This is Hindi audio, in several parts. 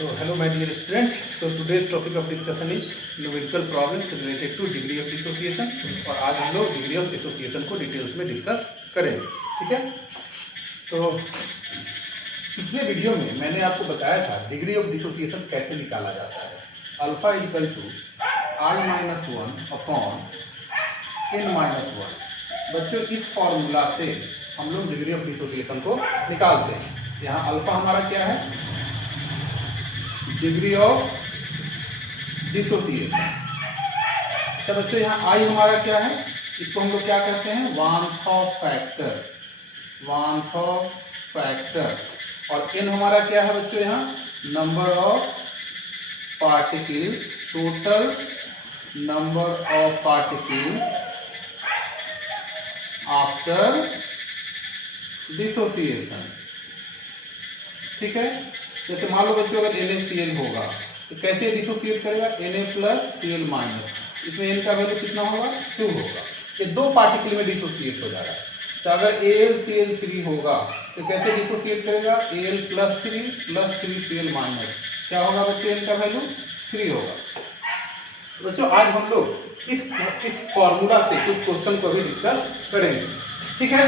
So hello my dear students. So today's topic of discussion is numerical problems related to degree of dissociation और आज हम लोग डिग्री ऑफ एसोसिएशन को डिटेल्स में डिस्कस करेंगे. ठीक है. तो पिछले वीडियो में मैंने आपको बताया था डिग्री ऑफ डिसोसिएशन कैसे निकाला जाता है. Alpha equal to i-1 upon n-1. बच्चों इस फॉर्मूला से हम लोग डिग्री ऑफ डिसोसिएशन को निकालते हैं. यहाँ अल्फा हमारा क्या है, डिग्री ऑफ डिसोसिएशन. अच्छा बच्चों यहाँ आई हमारा क्या है, इसको हम लोग क्या कहते हैं, van't Hoff factor. Van't Hoff factor. और एन हमारा क्या है बच्चों, यहाँ number of particles, total number of particles after dissociation. ठीक है. जैसे मान लो बच्चों अगर NaCl होगा तो कैसे डिसोसिएट करेगा, Na प्लस Cl माइनस. इसमें n का वैल्यू कितना होगा, 2 होगा. ये दो पार्टिकल में डिसोसिएट हो जा रहा है. तो अगर AlCl3 होगा तो कैसे डिसोसिएट करेगा, Al प्लस 3 Cl माइनस. क्या होगा बच्चों, n का वैल्यू 3 होगा. बच्चों आज हम लोग इस फॉर्मूला से कुछ क्वेश्चन को भी डिस्कस करेंगे. ठीक है.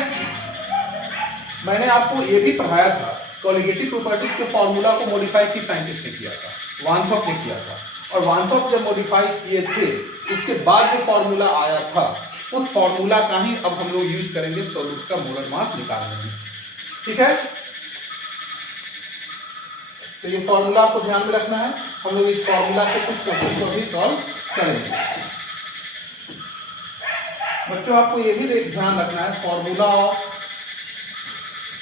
मैंने आपको ये भी पढ़ाया था कॉलिगेटिव प्रॉपर्टीज के फॉर्मूला को मॉडिफाई किस साइंटिस्ट ने किया था, वांथॉप ने किया था. और वांथॉप जब मॉडिफाई किए थे उसके बाद जो फॉर्मूला आया था उस फॉर्मूला का ही अब हम लोग यूज करेंगे सॉल्यूट का मोलर मास निकालने में. ठीक है. तो ये फॉर्मूला आपको ध्यान में रखना है. हम लोग इस फॉर्मूला से कुछ क्वेश्चन को भी सॉल्व करेंगे. बच्चों आपको ये भी ध्यान रखना है, formula of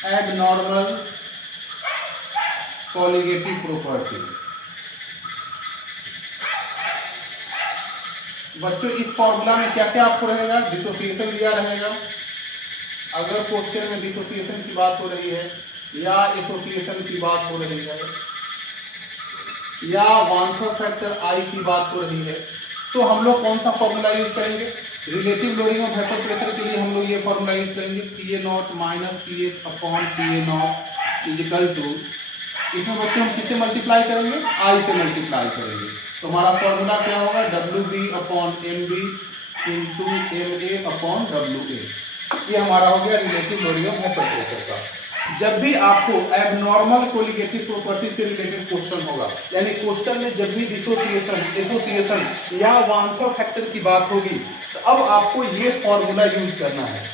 abnormal colligative property. बच्चों इस फॉर्मूला में क्या क्या आपको रहेगा, डिसोसिएशन दिया रहेगा. अगर क्वेश्चन में डिसोसिएशन की बात हो रही है या एसोसिएशन की बात हो रही है या वांथ ऑफ फैक्टर आई की बात हो रही है तो हम लोग कौन सा फॉर्मूला यूज करेंगे. Relative lowering of vapour pressure के लिए हम लोग ये फॉर्मूला यूज करेंगे, PA0 minus PS upon PA0 is equal to. इसमें बच्चों हम किससे मल्टीप्लाई करेंगे, आई से मल्टीप्लाई करेंगे. तो हमारा फॉर्मूला क्या होगा, WB upon MB into MA upon WA. ये हमारा हो गया relative lowering of vapour pressure का. जब भी आपको एबनॉर्मल कोलिगेटिव प्रॉपर्टी से रिलेटेड क्वेश्चन होगा, यानी क्वेश्चन में जब भी डिसोसिएशन, एसोसिएशन या वांथ ऑफ फैक्टर की बात होगी तो अब आपको ये फॉर्मूला यूज करना है.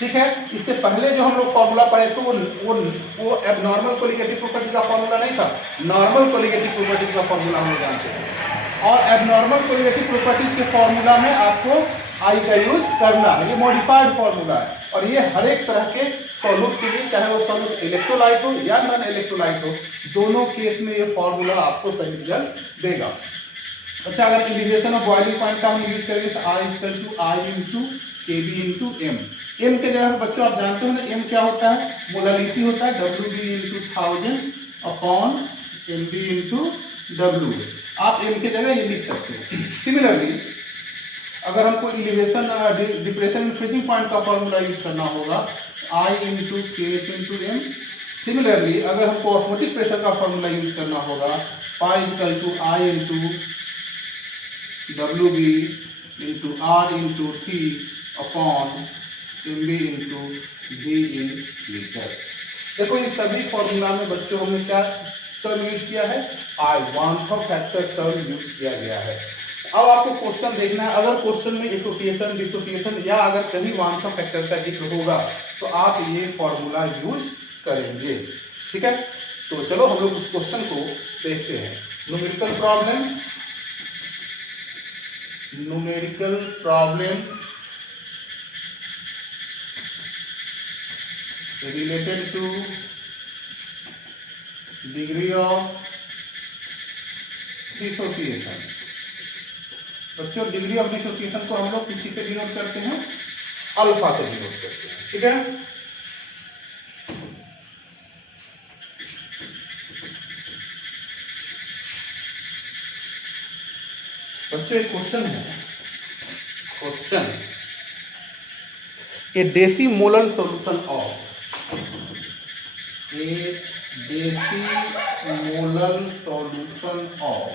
ठीक है. इससे पहले जो हम लोग फॉर्मूला पढ़े थे वो एबनॉर्मल कोलिगेटिव प्रॉपर्टी का फॉर्मूला नहीं था, नॉर्मल कोलिगेटिव प्रॉपर्टी का फॉर्मूला हम लोग जानते थे. और एबनॉर्मल कोलिगेटिव प्रॉपर्टीज के फॉर्मूला में आपको आई का यूज करना है. ये मॉडिफाइड फॉर्मूला है और ये हर एक तरह के सॉल्यूट के लिए, चाहे वो सॉल्यूट इलेक्ट्रोलाइट हो या नॉन इलेक्ट्रोलाइट हो, दोनों केस में ये फॉर्मूला आपको सही रिजल्ट देगा. अच्छा अगर एलिवेशन ऑफ बॉइलिंग पॉइंट का हम यूज करेंगे तो I equal to I into KB into M. M के जगह बच्चों आप जानते हो ना M क्या होता है, मोलालिटी होता है, WB into 1000 upon MB into WA. आप M के जगह ये लिख सकते हो. सिमिलरली अगर हमको एलिवेशन डिप्रेशन फ्रीजिंग पॉइंट का फॉर्मूला यूज करना होगा I into KH into M. Similarly अगर हमको ऑस्मोटिक प्रेशर का फॉर्मूला यूज करना होगा pi equal to I into WB into R into T upon MB into V in litre. देखो ये सभी फॉर्मूला में बच्चों हमने क्या टर्म यूज किया है, आई, वांथ ऑफ फैक्टर टर्म यूज किया गया है. अब आपको क्वेश्चन देखना है, अगर क्वेश्चन में एसोसिएशन, डिसोसिएशन या अगर कहीं वांथ ऑफ फैक्टर का जिक्र होगा तो आप ये फॉर्मूला यूज करेंगे. ठीक है. तो चलो हम लोग उस क्वेश्चन को देखते हैं. Numerical problem related to degree of dissociation. बच्चों डिग्री ऑफ डिसोसिएशन को हम लोग किसी से डिनोट करते हैं, अल्फा से डिनोट करते हैं. ठीक है. बच्चों एक क्वेश्चन है, question a decimolar solution of a decimolar molar solution of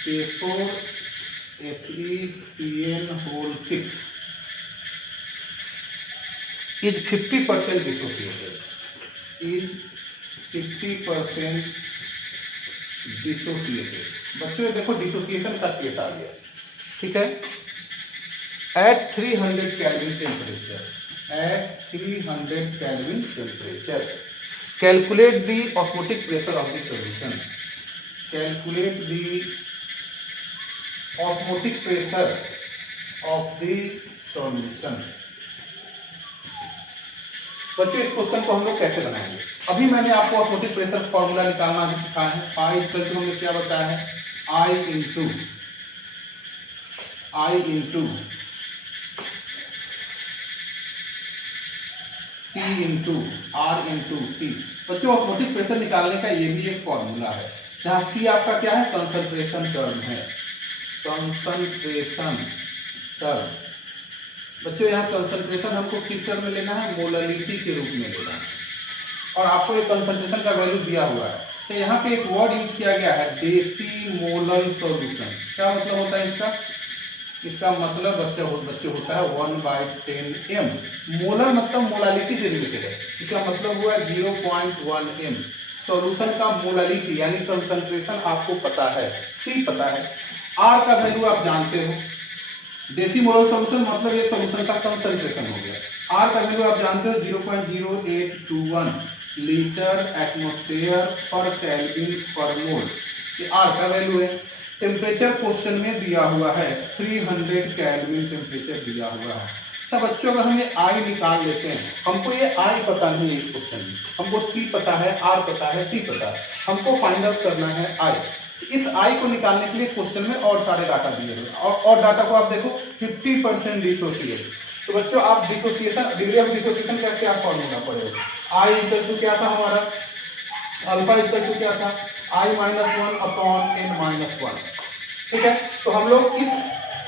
K4FeCN6 is 50% dissociated. Is 50% dissociated. बच्चों देखो डिसोसिएशन का केस आ गया, ठीक है। At 300 kelvin temperature, at 300 kelvin temperature calculate the osmotic pressure of the solution, calculate the osmotic pressure of the solution. बच्चों इस क्वेश्चन को हम लोग कैसे बनाएंगे? अभी मैंने आपको ऑस्मोटिक प्रेशर फॉर्मूला निकालना भी सिखाया है। पाई इक्वल टू हमने क्या बताया है, I into C into R into T। बच्चों ऑस्मोटिक प्रेशर निकालने का ये भी एक फॉर्मूला है, जहाँ C आपका क्या है, कंसंट्रेशन टर्म है, कंसंट्रेशन टर्म। बच्चों यहाँ कंसंट्रेशन हमको किस टर्म में लेना है, मोलरिटी के रूप में लेना है, और आपको एक कंसंट्रेशन का वैल्यू दिया हुआ है। तो यहाँ पे एक वर्ड यूज किया गया है, डेसीमोलर सॉल्यूशन। क्या मतलब होता है इसका? इसका मतलब बच्चे होता है 1/10 m। मोलर मतलब मोलालिटी से रिलेटेड है, इसका मतलब हुआ 0.1 m। सॉल्यूशन का मोलालिटी यानी कंसंट्रेशन आपको पता है, C पता है, R का वैल्यू आप जानते हो। डेसीमोलर सॉल्यूशन मतलब ये सॉल्यूशन का कंसंट्रेशन हो गया। R का वैल्यू आप जानते हो 0.0821 लीटर एटमॉस्फेयर पर केल्विन पर मोल, ये R का वैल्यू है। टेम्परेचर क्वेश्चन में दिया हुआ है 300 केल्विन टेम्परेचर दिया हुआ है। अच्छा बच्चों, अगर हम ये I निकाल लेते हैं, हमको ये I पता नहीं है इस क्वेश्चन में, हमको C पता है, R पता है, T पता है, हमको फाइंड आउट करना है I। इस I को निकालने के लिए क्वेश्चन में और सारे डाटा दिए हुए, और डाटा को आप देखो 50% डिसोसिएट। तो बच्चों आप डिसोसिएशन, डिग्री ऑफ डिसोसिएशन का क्या फॉर्मूला पढ़ोगे? I इक्वल टू क्या था हमारा, अल्फा इक्वल टू क्या था, I-1/n-1। ठीक है, तो हम लोग इस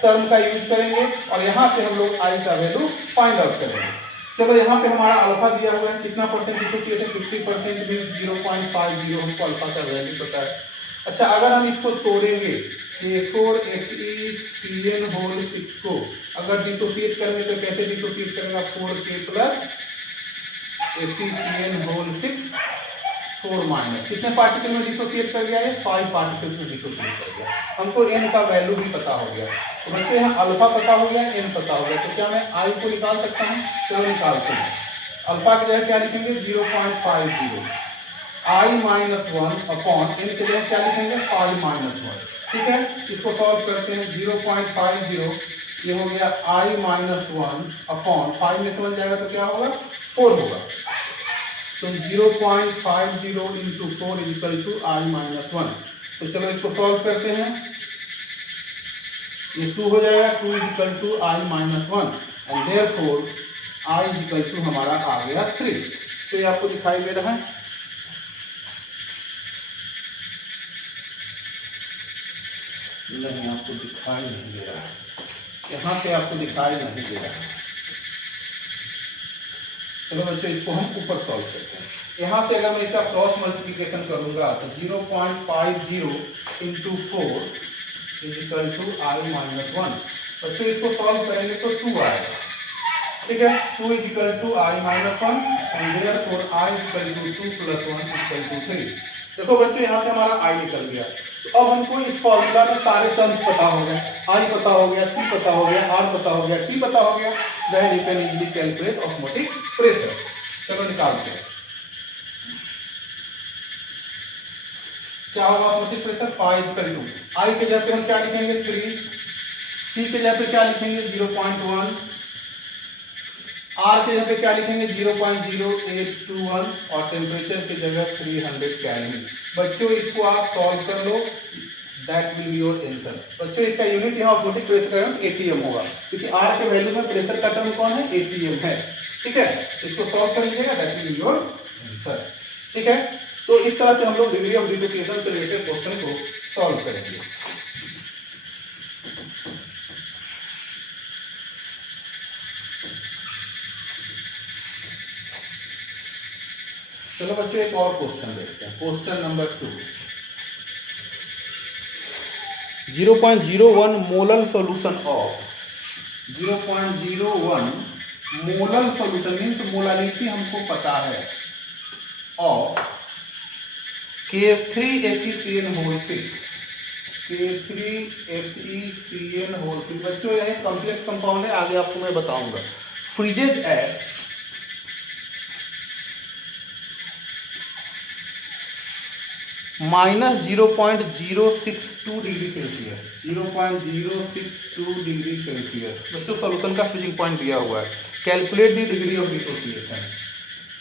टर्म का यूज करेंगे और यहाँ से हम लोग I का वैल्यू फाइंड आउट करेंगे। चलो यहाँ पे हमारा अल्फा दिया हुआ है, कितना परसेंट डिसोसिएट है, 50% मींस 0.50, हमको अल्फा का वैल्यू पता है। अच्छा, अगर हम इसको तोड़ेंगे K4FeCN6 को अगर डिसोसिएट करेंगे तो कैसे डिसोसिएट करेंगे, 4K प्लस FeCN6 4 माइनस, कितने पार्टिकल में डिसोसिएट कर गया है, 5 पार्टिकल्स में डिसोसिएट कर गया। हमको n का वैल्यू भी पता हो गया, तो बच्चों यहाँ अल्फा पता हो गया, n पता हो गया, तो क्या मैं I को निकाल सकता हूँ? चलो निकालते हैं। अल्फा की जगह क्या लिखेंगे, 0.50, I-1 n की जगह क्या लिखेंगे, 5-1। ठीक है, इसको सॉल्व करते हैं। 0.50 ये हो गया I-1 5 में से 1 जाएगा तो क्या होगा, 4 होगा। तो 0.50 इंटू 4 इक्वल टू I-1। तो चलो इसको सॉल्व करते हैं, ये 2 हो जाएगा, 2 equal to I-1 and therefore I equal to हमारा आ गया 3। तो ये आपको दिखाई दे रहा है, नहीं आपको दिखाई नहीं दे रहा है, यहाँ पे आपको दिखाई नहीं दे रहा है। चलो बच्चों इसको हम ऊपर सॉल्व करते हैं। यहाँ से अगर मैं इसका क्रॉस मल्टीप्लिकेशन करूंगा तो 0.50 into 4 is equal to I-1। बच्चों इसको सॉल्व करेंगे तो 2 आएगा, ठीक है, 2 is equal to I-1 and therefore I equal to 2 + 1 equal to 3। देखो बच्चों यहाँ से हमारा I निकल गया। तो अब हमको इस फॉर्मूला में सारे टर्म्स पता हो गए, I पता हो गया, C पता हो गया, R पता हो गया, T पता हो गया, then you can easily calculate osmotic pressure. चलो निकालते हैं, क्या होगा osmotic pressure, pi equal to I के जगह पे हम क्या लिखेंगे, 3, C के जगह पे क्या लिखेंगे, 0.1, R के जगह पे क्या लिखेंगे, 0.0821 और टेम्परेचर की जगह 300 केल्विन। बच्चों इसको आप सॉल्व कर लो, that will be your answer. बच्चों इसका यूनिट यहाँ ऑस्मोटिक प्रेशर का ATM होगा, क्योंकि R के वैल्यू में प्रेशर का टर्म कौन है, ATM है। ठीक है, इसको सॉल्व कर लीजिएगा, that will be your answer. ठीक है, तो इस तरह से हम लोग डिग्री ऑफ डिसोसिएशन से रिलेटेड क्वेश्चन को सॉल्व करेंगे। चलो बच्चों एक और क्वेश्चन देखते हैं, question number 2। 0.01 molar solution of 0.01 molar solution means molality हमको पता है of K3FeCN whole 6, K3FeCN whole 6। बच्चों यह कॉम्प्लेक्स कंपाउंड है, आगे आपको मैं बताऊंगा। Freezes at -0.062 degree Celsius, 0.062 degree Celsius. बच्चों सॉल्यूशन का फ्रीजिंग पॉइंट दिया हुआ है। Calculate the degree of dissociation,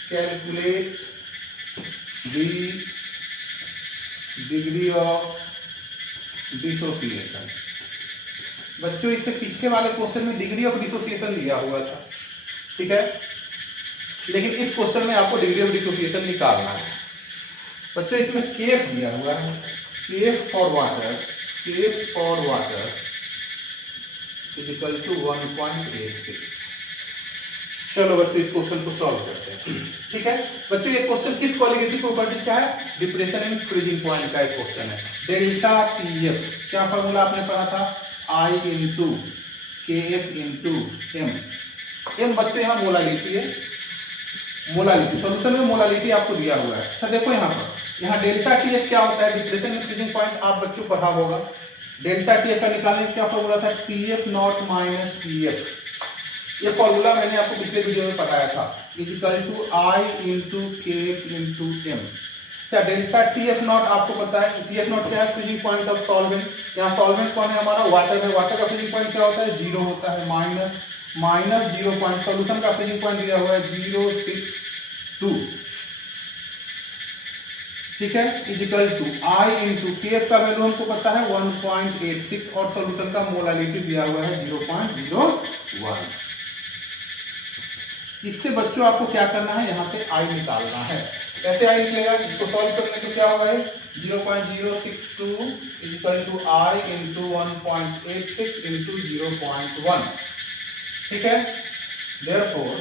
calculate the degree of dissociation. बच्चों इससे पिछले वाले क्वेश्चन में डिग्री ऑफ डिसोसिएशन दिया हुआ था, ठीक है, लेकिन इस क्वेश्चन में आपको डिग्री ऑफ डिसोसिएशन निकालना है। बच्चों इसमें केस दिया हुआ है, case for water, case for water is equal to 1.86। चलो बच्चों इस क्वेश्चन को सॉल्व करते हैं, ठीक है। बच्चों ये क्वेश्चन किस क्वालिटेटिव प्रॉपर्टीज का है? डिप्रेशन एंड फ्रीजिंग पॉइंट का एक क्वेश्चन है। डेल्टा TF, क्या फॉर्मूला आपने पढ़ा था? I into KF into M। M बच्चों यहाँ मोलालिटी है, मोलालिटी सॉल्यूशन में मोलालिटी आपको दिया हुआ है। अच्छा देखो यहाँ पर, यहाँ डेल्टा TF क्या होता है? डिप्रेशन एंड फ्रीजिंग पॉइंट आप बच्चों पढ़ा होगा। डेल्टा TF का निकालने का क्या फॉर्मूला था? TF naught minus TF। ये फॉर्मूला मैंने आपको पिछले वीडियो में बताया था, equal to I into KF into M। अच्छा डेल्टा TF नॉट आपको पता है, TF नॉट क्या है? Freezing point of solvent. यहाँ सॉल्वेंट कौन है? हमारा वाटर है। वाटर का फ्रीजिंग पॉइंट क्या होता है? 0 होता है। माइनस 0 पॉइंट, सॉल्यूशन का फ्रीजिंग पॉइंट दिया हुआ है 0.62, ठीक है, equal to I into KF का वैल्यू हमको पता है 1.86 और सॉल्यूशन का मोलालिटी दिया हुआ है 0.01। इससे बच्चों आपको क्या करना है? यहाँ से I निकालना है। कैसे I निकलेगा? इसको सॉल्व करने से क्या होगा? 0.062 equal to I into 1.86 into 0.1, ठीक है। देयरफॉर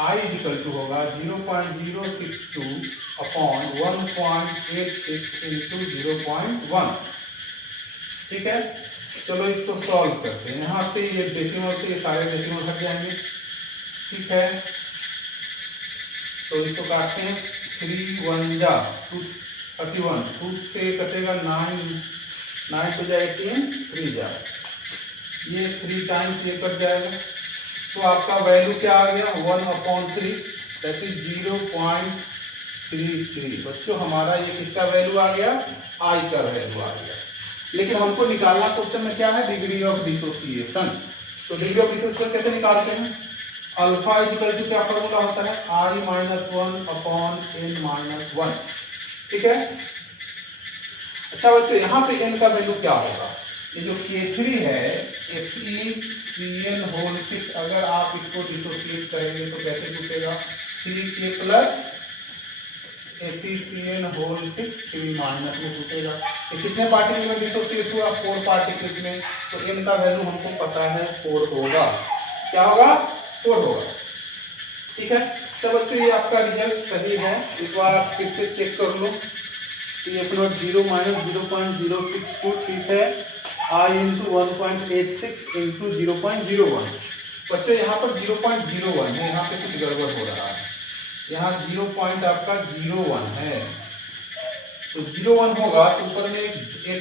I इक्वल टू होगा 0.062 अपॉन 1.86 इंटू 0.1, ठीक है। चलो इसको सॉल्व करते हैं। यहाँ से ये डेसिमल से ये सारे डेसिमल हट जाएंगे, ठीक है। तो इसको काटते हैं, 3 1 जा 31, 2 से कटेगा 9 टू जा 18, 3 जा, ये 3 टाइम्स ये कट जाएगा। तो आपका वैल्यू क्या आ गया? 1/3, दैट इज 0.33। बच्चों हमारा ये किसका वैल्यू आ गया? I का वैल्यू आ गया। लेकिन हमको निकालना क्वेश्चन में क्या है? Degree of dissociation. तो डिग्री ऑफ डिसोसिएशन कैसे निकालते हैं? अल्फा इक्वल टू क्या फॉर्मूला होता है? I-1/n-1, ठीक है। अच्छा बच्चों यहाँ पे n का वैल्यू क्या होगा? ये जो K3 है FeCN होल 6, अगर आप इसको डिसोसिएट करेंगे तो कैसे टूटेगा? 3K plus FeCN whole 6 3 minus में टूटेगा। ये कितने पार्टिकल में डिसोसिएट हुआ? 4 पार्टिकल्स में। तो n का वैल्यू हमको पता है 4 होगा। क्या होगा? 4 होगा, ठीक है। सब बच्चों ये आपका रिजल्ट सही है, एक बार आप फिर से चेक कर लो। TF नॉट 0 माइनस 0.062, ठीक है। I into 1.86 into 0.01। बच्चों यहाँ पर 0.01 है, यहाँ पे कुछ गड़बड़ हो रहा है। यहाँ 0 आपका 01 है, तो 01 होगा तो ऊपर में एक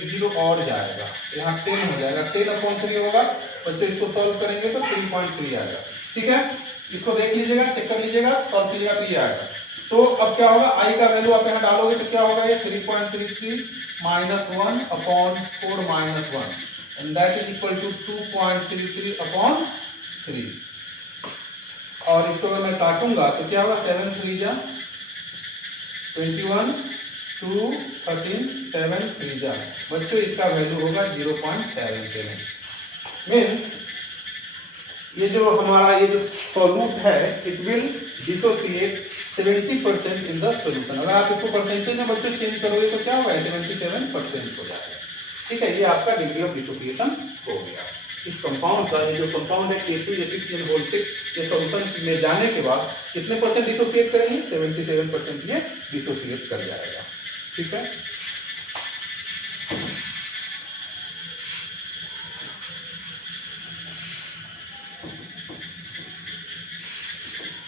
0 और जाएगा, यहाँ 10 हो जाएगा, 10/3 होगा। बच्चों इसको सॉल्व करेंगे तो 3.3 आएगा, ठीक है। इसको देख लीजिएगा, चेक कर लीजिएगा, सॉल्व कीजिएगा तो ये आएगा। तो अब क्या होगा? I का वैल्यू आप यहाँ डालोगे तो क्या होगा? ये 3.33 minus 1/4 minus 1 and that is equal to 2.33/3। और इसको अगर मैं काटूंगा तो क्या होगा? 7 3 जा 21, 2 13 7 3 जा। बच्चों इसका वैल्यू होगा 0.77। मीन्स ये जो हमारा ये जो सॉल्यूट है it will dissociate 70% in the solution. अगर आप इसको परसेंटेज में बच्चों चेंज करोगे तो क्या होगा? 77% हो जाएगा, ठीक है। ये आपका डिग्री ऑफ डिसोसिएशन हो गया। इस कंपाउंड का, ये जो कंपाउंड है K2H6 ये सॉल्यूशन में जाने के बाद कितने परसेंट डिसोसिएट करेंगे? 77% ये डिसोसिएट कर जाएगा। ठीक है,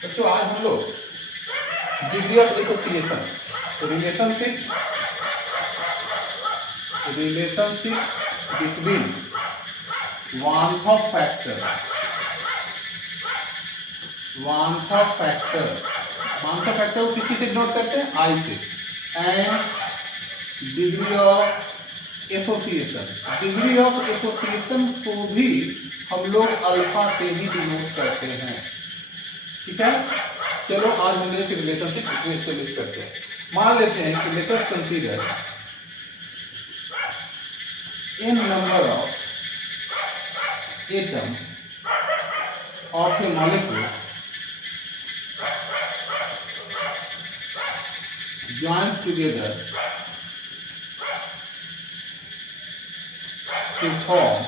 बच्चों आज हम लोग degree of association, relationship between van't Hoff factor को किस चीज से डिनोट करते हैं? आई से। एंड डिग्री ऑफ एसोसिएशन को भी हम लोग अल्फा से ही डिनोट करते हैं। ठीक है, चलो आज हम लोग रिलेशनशिप इसको एस्टेब्लिश करते हैं। मान लेते हैं कि let us consider in number of atom of a molecule joins together to form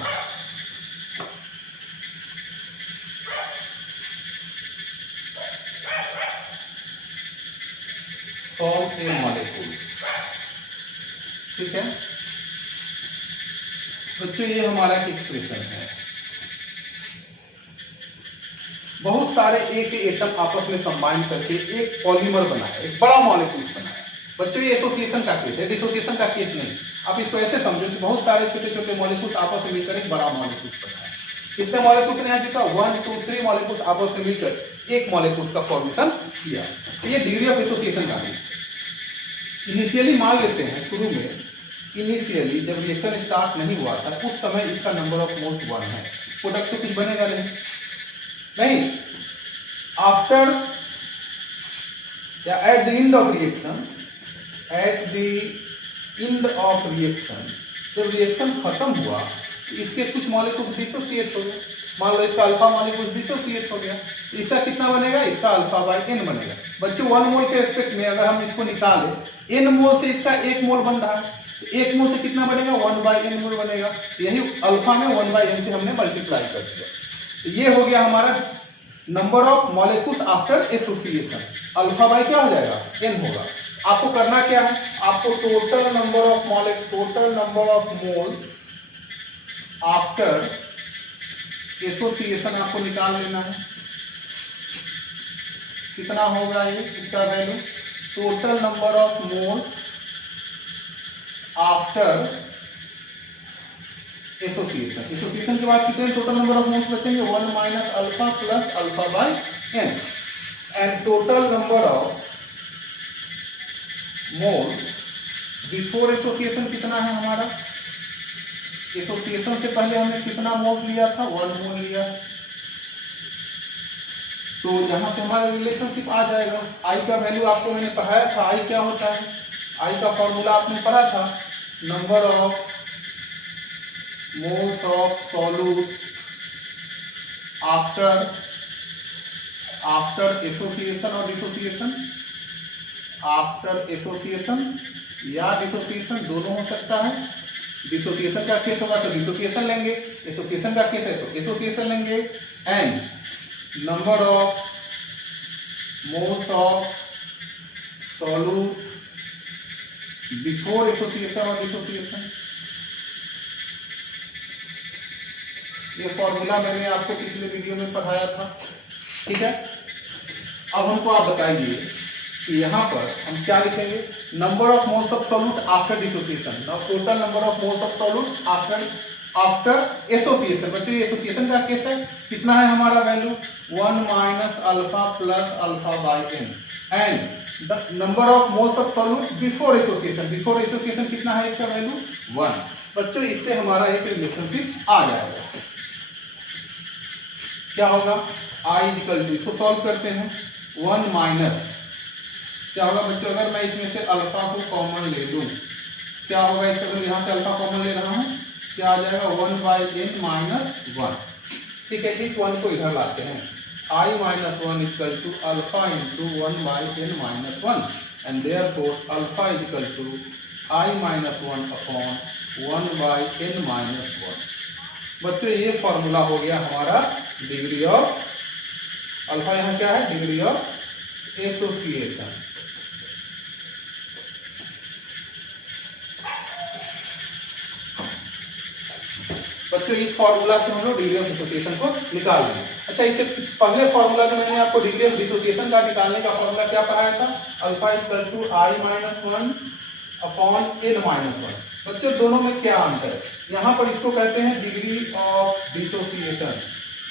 a molecule। ठीक है बच्चों, ये हमारा एक एक्सप्रेशन है। बहुत सारे एक एटम आपस में कंबाइन करके एक पॉलीमर बनाया, एक बड़ा मॉलिक्यूल बनाया। बच्चों ये एसोसिएशन का केस है, डिसोसिएशन का केस नहीं। आप इसको ऐसे समझो कि बहुत सारे छोटे छोटे मॉलिक्यूल्स आपस में मिलकर एक बड़ा मॉलिक्यूल बनाया। कितने मॉलिक्यूल्स ने आ चुका? 1 2 3 मॉलिक्यूल्स आपस में मिलकर एक मॉलिक्यूल का फॉर्मेशन किया। तो ये डिग्री ऑफ एसोसिएशन का केस है। इनिशियली मान लेते हैं, शुरू में इनिशियली जब रिएक्शन स्टार्ट नहीं हुआ था उस समय इसका नंबर ऑफ मोल्स 1 है। प्रोडक्ट तो कुछ बनेगा नहीं। आफ्टर या at the end of reaction, जब रिएक्शन खत्म हुआ तो इसके कुछ मॉलिक्यूल्स डिसोसिएट हो गए। मान लो इसका अल्फा मॉलिक्यूल डिसोसिएट हो गया, इसका कितना बनेगा? इसका अल्फा बाई n बनेगा। बच्चों 1 मोल के रेस्पेक्ट में अगर हम इसको निकालें, n मोल से इसका 1 मोल बन रहा है, तो 1 मोल से कितना बनेगा? 1 बाई n मोल बनेगा। यही अल्फा में 1 बाई n से हमने मल्टीप्लाई कर दिया। ये हो गया हमारा number of molecules after association. Alpha by क्या हो जाएगा? n होगा। आपको करना क्या है? आपको total number of moles after association आपको निकाल लेना है। कितना होगा ये इसका value? Total number of moles after association के बाद कितने टोटल नंबर ऑफ मोल्स बचेंगे? 1 minus alpha plus alpha by n। And total number of moles before association कितना है हमारा? एसोसिएशन से पहले हमने कितना मोल्स लिया था? 1 मोल लिया। तो यहां से हमारा रिलेशनशिप आ जाएगा। आई का वैल्यू आपको मैंने पढ़ाया था। आई क्या होता है? आई का फॉर्मूला आपने पढ़ा था, number of moles of solute after association और डिसोसिएशन। आफ्टर एसोसिएशन या डिसोसिएशन दोनों हो सकता है। डिसोसिएशन का केस होगा तो डिसोसिएशन लेंगे, एसोसिएशन का केस है तो एसोसिएशन लेंगे। And number of moles of solute before association और डिसोसिएशन। ये फॉर्मूला मैंने आपको पिछले वीडियो में पढ़ाया था। ठीक है, अब हमको आप बताइए कि यहाँ पर हम क्या लिखेंगे? Number of moles of solute after dissociation. Now total number of moles of solute after association. बच्चों ये एसोसिएशन का केस है। कितना है हमारा value? 1 minus alpha plus alpha by n। And the number of moles of solute before association. Before association कितना है इसका वैल्यू? 1। बच्चों इससे हमारा एक रिलेशनशिप आ जाएगा। क्या होगा? आई इक्वल टू, इसको सॉल्व करते हैं, 1 माइनस क्या होगा बच्चों? अगर मैं इसमें से अल्फा को कॉमन ले लूं, क्या होगा इसका? अगर यहाँ से अल्फा कॉमन ले रहा हूं, क्या आ जाएगा? 1 बाई n माइनस 1। ठीक है, इस 1 को इधर लाते हैं। I minus 1 equal to alpha into 1 by n minus 1 and therefore alpha equal to I minus 1 upon 1 by n minus 1। बच्चों ये फॉर्मूला हो गया हमारा डिग्री ऑफ अल्फा, यहाँ क्या है डिग्री ऑफ एसोसिएशन। बच्चों इस फॉर्मूला से हम लोग डिग्री ऑफ डिसोसिएशन को निकाल देंगे। अच्छा, इससे पहले फॉर्मूला जो मैंने आपको डिग्री ऑफ डिसोसिएशन का निकालने का फॉर्मूला क्या पढ़ाया था, alpha equal to I minus one upon N minus one. बच्चों दोनों में क्या अंतर है, यहाँ पर इसको कहते हैं डिग्री ऑफ डिसोसिएशन,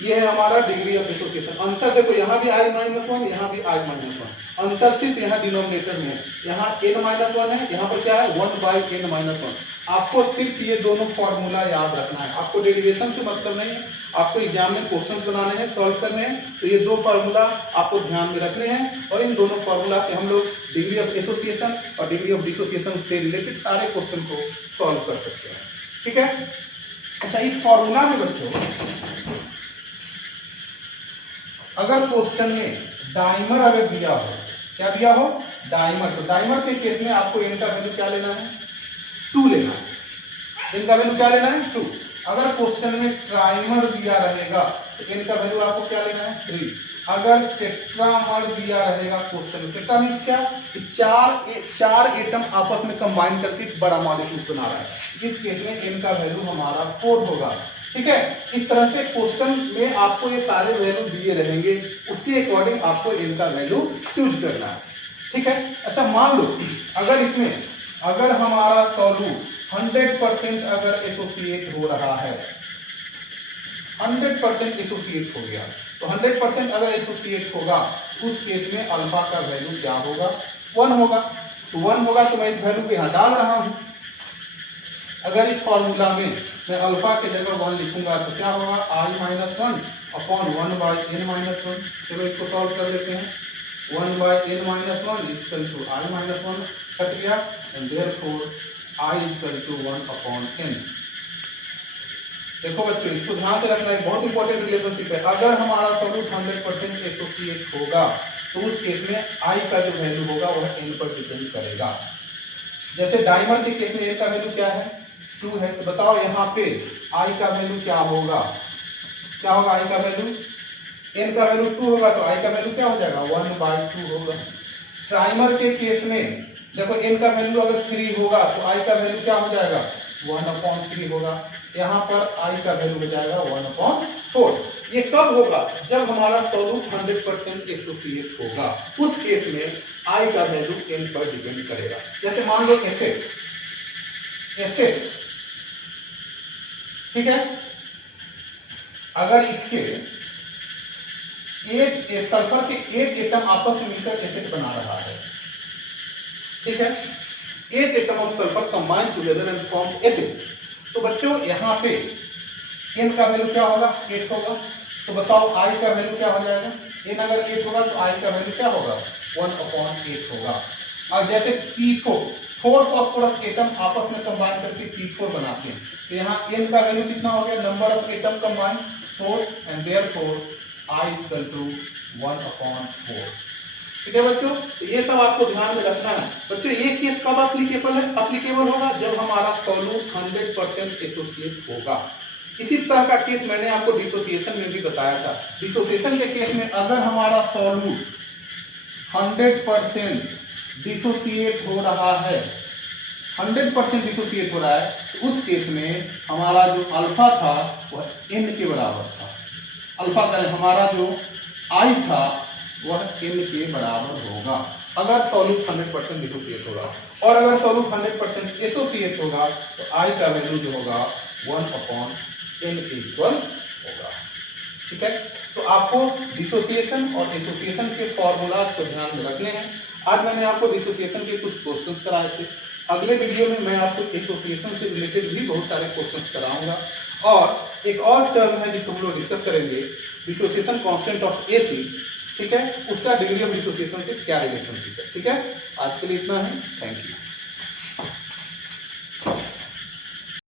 ये है हमारा डिग्री ऑफ डिसोसिएशन। अंतर देखो, यहाँ भी आई माइनस वन, यहाँ भी आई माइनस वन, अंतर सिर्फ यहाँ डिनोमिनेटर में है, यहाँ एन माइनस वन है, यहाँ पर क्या है 1/n माइनस वन। आपको सिर्फ ये दोनों फॉर्मूला याद रखना है, आपको डेरिवेशन से मतलब नहीं है, आपको एग्जाम में क्वेश्चंस बनाने हैं, सॉल्व करने हैं, तो ये दो फार्मूला आपको ध्यान में रखने हैं और इन दोनों फार्मूला से हम लोग डिग्री ऑफ एसोसिएशन और डिग्री ऑफ डिसोसिएशन से रिलेटेड सारे क्वेश्चन को सॉल्व कर सकते हैं। ठीक है। अच्छा, इस फॉर्मूला में बच्चों अगर क्वेश्चन में डाइमर अगर दिया हो, क्या दिया हो डाइमर, तो डाइमर के केस में आपको n का वैल्यू क्या लेना है 2 लेना है, n का वैल्यू क्या लेना है 2। अगर क्वेश्चन में ट्राइमर दिया रहेगा तो n का वैल्यू आपको क्या लेना है 3। अगर टेट्रामर दिया रहेगा क्वेश्चन में, टेट्रा मींस क्या कि चार एटम आपस में कंबाइन करके एक बड़ा मॉलिक्यूल बना रहा है, इस केस में n का वैल्यू हमारा 4 होगा। ठीक है। इस तरह से क्वेश्चन में आपको ये सारे वैल्यू दिए रहेंगे, उसके अकॉर्डिंग आपको n का वैल्यू चूज करना है। ठीक है। अच्छा, मान लो अगर इसमें अगर हमारा सॉल्यूट 100% अगर एसोसिएट हो रहा है, 100% एसोसिएट हो गया, तो 100% अगर एसोसिएट होगा उस केस में अल्फा का वैल्यू क्या होगा 1 होगा। तो 1 होगा तो मैं इस वैल्यू को यहाँ डाल रहा हूँ। अगर इस फॉर्मूला में मैं अल्फा के जगह 1 लिखूंगा तो क्या होगा I minus one upon 1/n minus one. चलो इसको सॉल्व कर लेते हैं। 1/n minus one equal to I minus one cut गया, and therefore I equal to 1/n। देखो बच्चों, इसको ध्यान से रखना है, बहुत इंपॉर्टेंट रिलेशनशिप है। अगर हमारा सॉल्यूट 100% एसोसिएट होगा तो उस केस में आई का जो वैल्यू होगा वह n पर डिपेंड करेगा। जैसे डाइमर के केस में n का वैल्यू क्या है 2 है, तो बताओ यहाँ पे i का वैल्यू क्या होगा, क्या होगा i का वैल्यू, n का वैल्यू 2 होगा तो i का वैल्यू क्या हो जाएगा 1/2 होगा। ट्राइमर के केस में देखो n का वैल्यू अगर 3 होगा तो i का वैल्यू क्या हो जाएगा 1/3 होगा, यहाँ पर i का वैल्यू हो जाएगा 1/4। ये कब होगा, जब हमारा सॉल्यूट 100% एसोसिएट होगा, उस केस में i का वैल्यू n पर डिपेंड करेगा। जैसे मान लो एसेट, ठीक है, अगर इसके सल्फर के 8 एटम आपस में मिलकर एसिड बना रहा है, ठीक है, 8 atom of sulphur combine together and form acid, तो बच्चों यहाँ पे n का वैल्यू क्या होगा 8 होगा, तो बताओ i का वैल्यू क्या हो जाएगा, n अगर 8 होगा तो i का वैल्यू क्या होगा 1/8 होगा। और जैसे P4 4 फास्फोरस एटम आपस में कंबाइन करके P4 बनाते हैं, तो यहाँ n का वैल्यू कितना हो गया, number of atom combine 4, and therefore I equal to 1/4। ठीक है बच्चों, तो ये सब आपको ध्यान में रखना है। बच्चों ये केस कब एप्लीकेबल होगा, जब हमारा सॉल्यूट 100% एसोसिएट होगा। इसी तरह का केस मैंने आपको डिसोसिएशन में भी बताया था। डिसोसिएशन के केस में अगर हमारा सॉल्यूट 100% डिसोसिएट हो रहा है, 100% डिसोसिएट हो रहा है, तो उस केस में हमारा जो अल्फा था वह n के बराबर था। अल्फा का हमारा जो I था वह n के बराबर होगा अगर सॉल्यूट 100% डिसोसिएट होगा, और अगर सॉल्यूट 100% एसोसिएट होगा तो I का वैल्यू जो होगा 1/n के इक्वल होगा। ठीक है, तो आपको डिसोसिएशन और एसोसिएशन के फॉर्मूला को ध्यान में रखने हैं। आज मैंने आपको डिसोसिएशन के कुछ क्वेश्चंस कराए थे, अगले वीडियो में मैं आपको एसोसिएशन से रिलेटेड भी बहुत सारे क्वेश्चंस कराऊंगा, और एक और टर्म है जिसको हम लोग डिस्कस करेंगे, डिसोसिएशन कांस्टेंट ऑफ AC। ठीक है, उसका डिग्री ऑफ डिसोसिएशन से क्या रिलेशनशिप है। ठीक है, आज के लिए इतना है, थैंक यू।